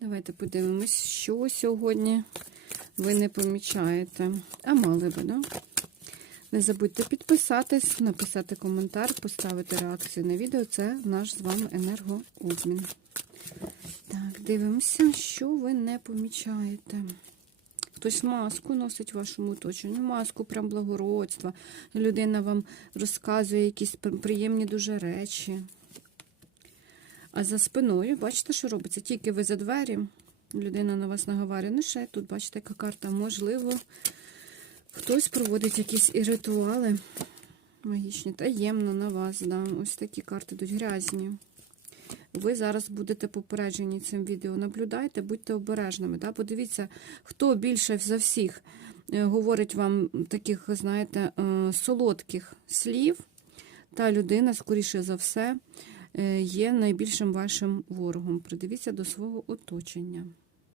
Давайте подивимось, що сьогодні ви не помічаєте. А мали би, да? Не забудьте підписатись, написати коментар, поставити реакцію на відео. Це наш з вами енергообмін. Так, дивимося, що ви не помічаєте. Хтось маску носить в вашому оточенні, маску прям благородства. Людина вам розказує якісь приємні дуже речі. А за спиною, бачите, що робиться? Тільки ви за двері, людина на вас наговорює. Ну, ще тут, бачите, яка карта. Можливо, хтось проводить якісь і ритуали магічні, таємно на вас. Да. Ось такі карти йдуть грязні. Ви зараз будете попереджені цим відео. Наблюдайте, будьте обережними. Да? Подивіться, хто більше за всіх е, говорить вам таких, знаєте, е, солодких слів, та людина, скоріше за все, є найбільшим вашим ворогом. Придивіться до свого оточення.